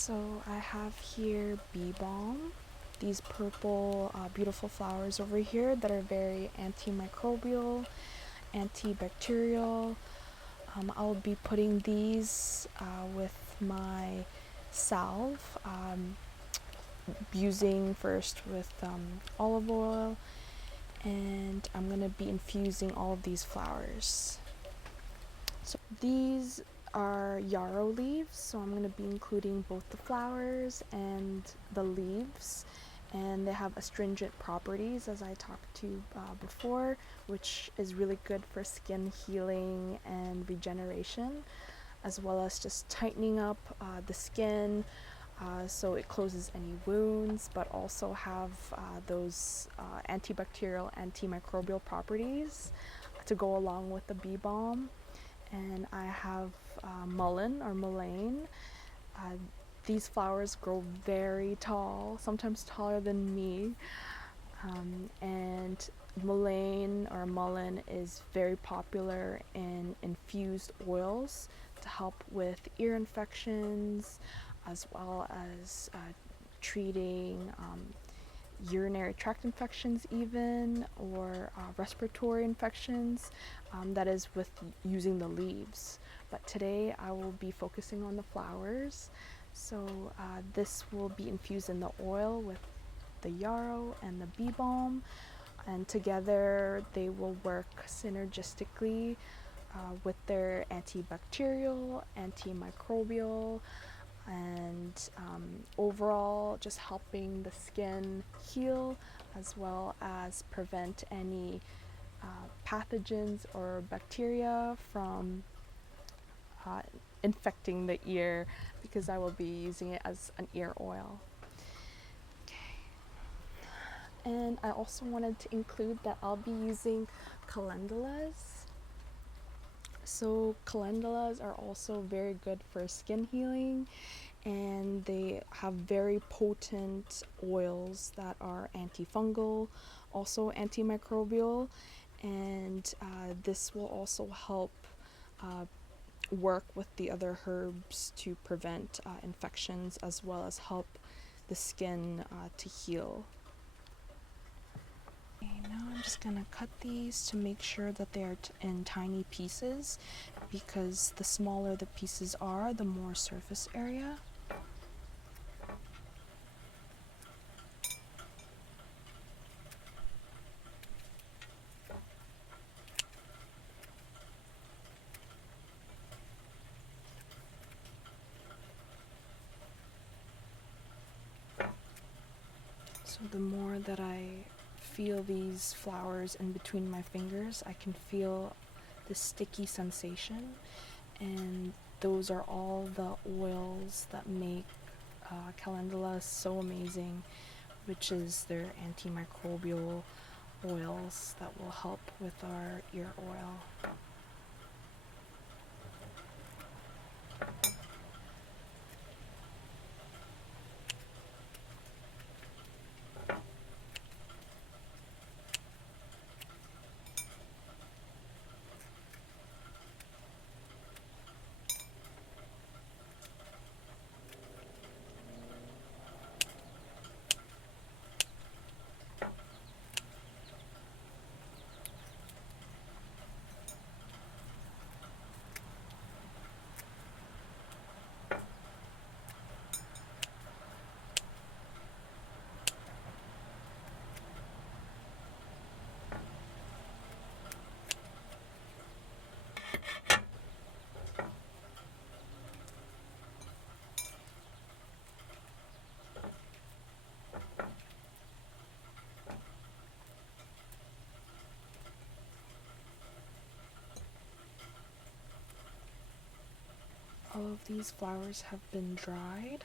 So I have here bee balm, these purple beautiful flowers over here that are very antimicrobial, antibacterial. I'll be putting these with my salve, using first with olive oil, and I'm going to be infusing all of these flowers. So these are yarrow leaves, so I'm going to be including both the flowers and the leaves, and they have astringent properties, as I talked to before, which is really good for skin healing and regeneration, as well as just tightening up the skin, so it closes any wounds, but also have those antibacterial, antimicrobial properties to go along with the bee balm. And I have mullein or mullein. These flowers grow very tall, sometimes taller than me. And mullein or mullein is very popular in infused oils to help with ear infections, as well as treating urinary tract infections even, or respiratory infections, that is with using the leaves. But today I will be focusing on the flowers. So this will be infused in the oil with the yarrow and the bee balm, and together they will work synergistically with their antibacterial, antimicrobial, and overall just helping the skin heal, as well as prevent any pathogens or bacteria from infecting the ear, because I will be using it as an ear oil. And I also wanted to include that I'll be using calendulas. So calendulas are also very good for skin healing, and they have very potent oils that are antifungal, also antimicrobial, and this will also help work with the other herbs to prevent infections, as well as help the skin to heal. Okay, now I'm just going to cut these to make sure that they are in tiny pieces, because the smaller the pieces are, the more surface area. So the more that I feel these flowers in between my fingers, I can feel the sticky sensation, and those are all the oils that make calendula so amazing, which is their antimicrobial oils that will help with our ear oil. All of these flowers have been dried,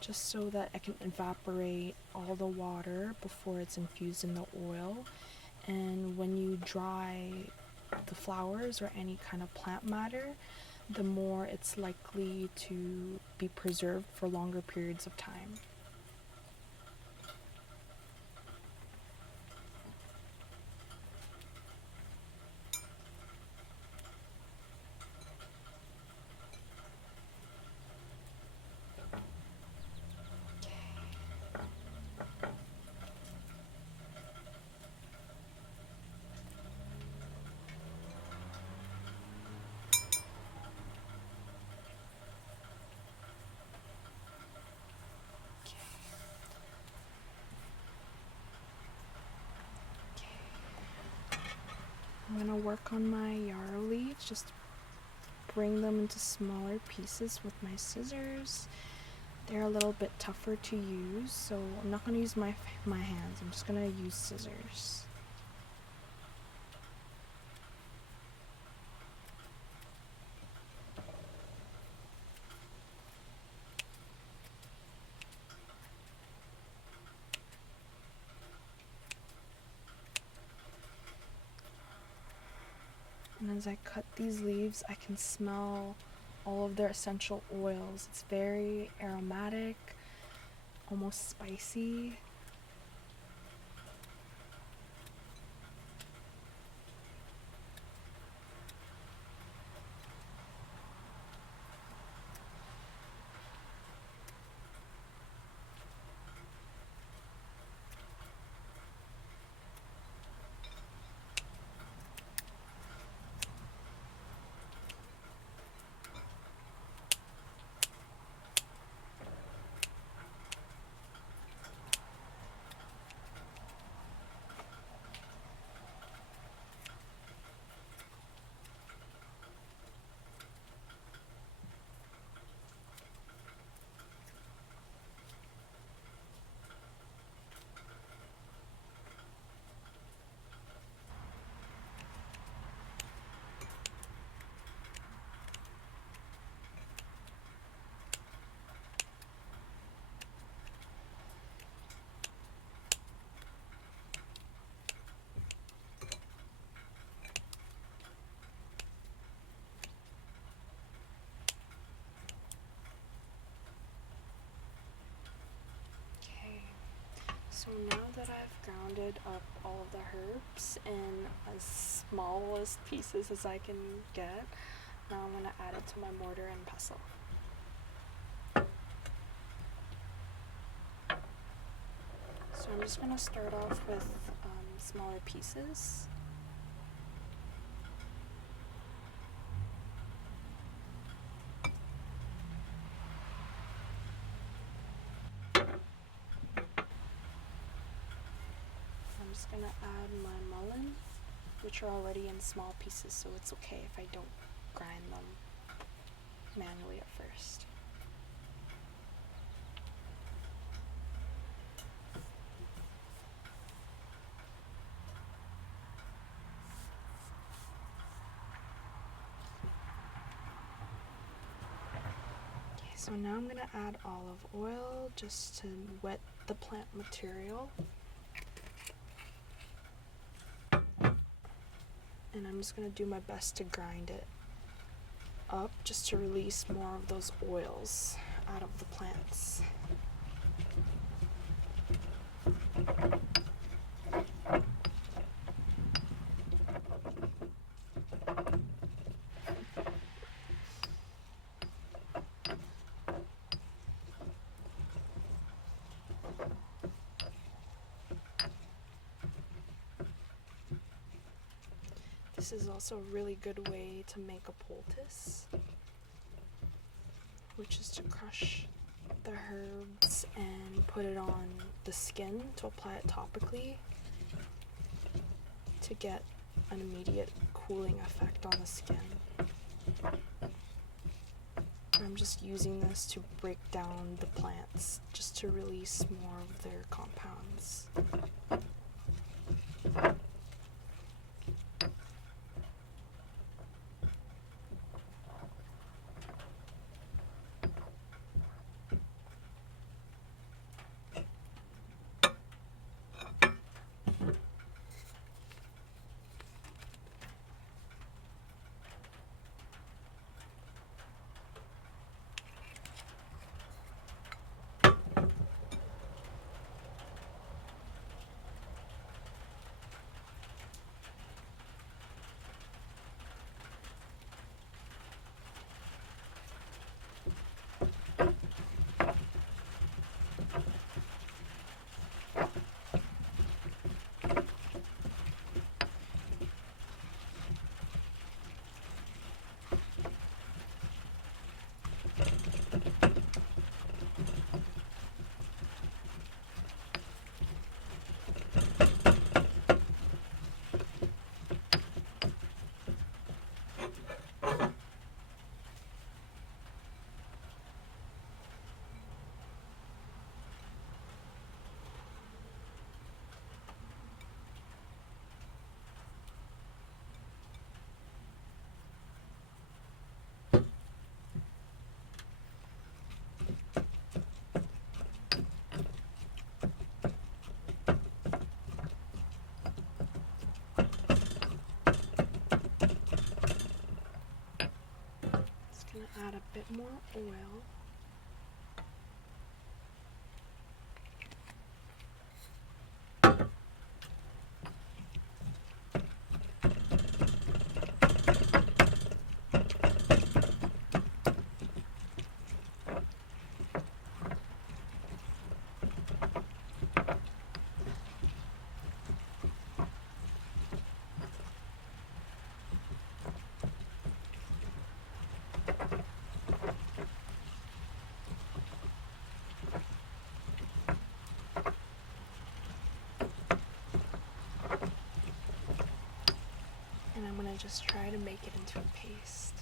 just so that I can evaporate all the water before it's infused in the oil. And when you dry the flowers or any kind of plant matter, the more it's likely to be preserved for longer periods of time. I'm gonna work on my yarrow leaves, just bring them into smaller pieces with my scissors. They're a little bit tougher to use, so I'm not gonna use my hands, I'm just gonna use scissors. And as I cut these leaves, I can smell all of their essential oils. It's very aromatic, almost spicy. So now that I've grounded up all of the herbs in as smallest pieces as I can get, now I'm going to add it to my mortar and pestle. So I'm just going to start off with smaller pieces. I'm just going to add my mullein, which are already in small pieces, so it's okay if I don't grind them manually at first. Okay, so now I'm going to add olive oil just to wet the plant material. And I'm just going to do my best to grind it up just to release more of those oils out of the plants. This is also a really good way to make a poultice, which is to crush the herbs and put it on the skin to apply it topically to get an immediate cooling effect on the skin. I'm just using this to break down the plants just to release more of their compounds. oil. And I'm going to just try to make it into a paste.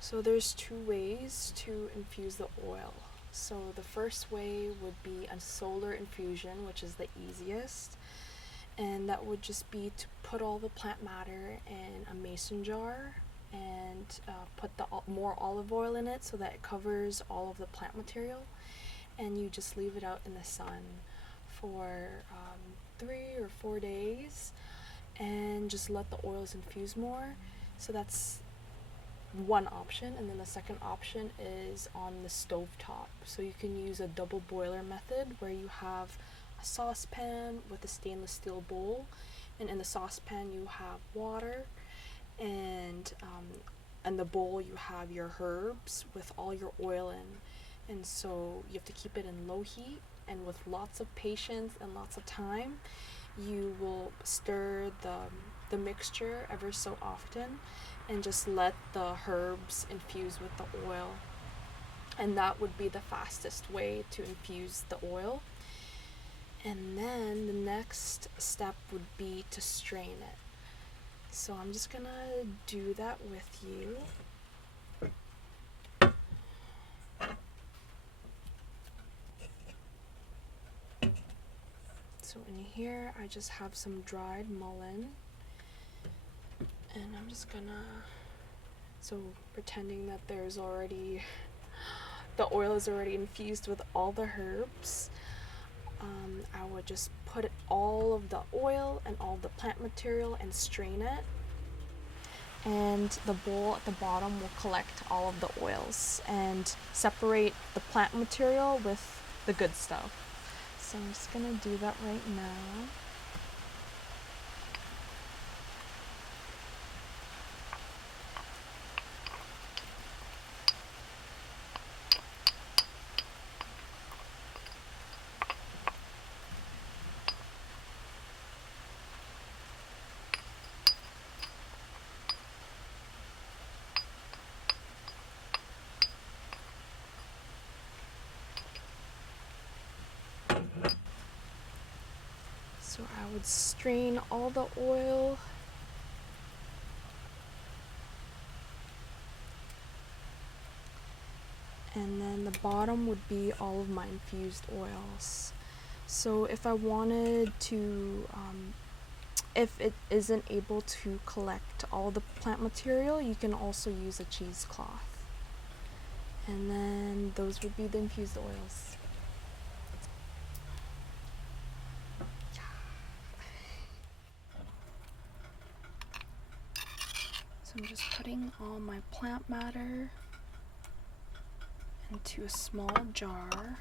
So there's two ways to infuse the oil. So the first way would be a solar infusion, which is the easiest. And that would just be to put all the plant matter in a mason jar and put more olive oil in it so that it covers all of the plant material. And you just leave it out in the sun for 3 or 4 days and just let the oils infuse more. So that's one option. And then the second option is on the stove top. So you can use a double boiler method where you have a saucepan with a stainless steel bowl, and in the saucepan you have water, and in the bowl you have your herbs with all your oil in. And so you have to keep it in low heat, and with lots of patience and lots of time you will stir the mixture ever so often and just let the herbs infuse with the oil. And that would be the fastest way to infuse the oil. And then the next step would be to strain it. So I'm just gonna do that with you. So in here I just have some dried mullein, and I'm just gonna, so pretending that there's already, the oil is already infused with all the herbs, I would just put all of the oil and all the plant material and strain it, and the bowl at the bottom will collect all of the oils and separate the plant material with the good stuff. So I'm just gonna do that right now. So I would strain all the oil, and then the bottom would be all of my infused oils. So if I wanted to, if it isn't able to collect all the plant material, you can also use a cheesecloth. And then those would be the infused oils. So I'm just putting all my plant matter into a small jar.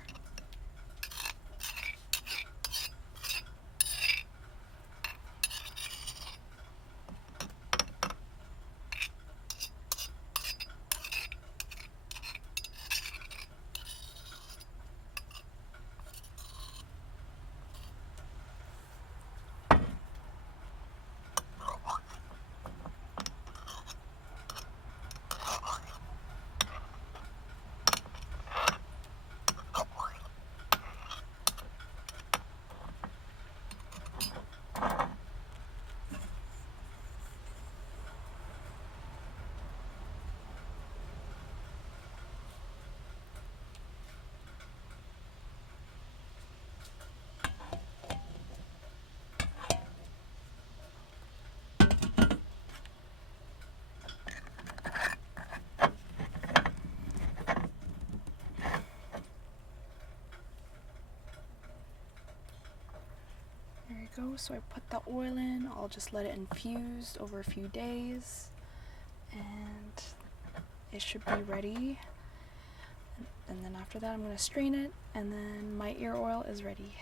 There you go. So I put the oil in. I'll just let it infuse over a few days and it should be ready. And then after that I'm going to strain it and then my ear oil is ready.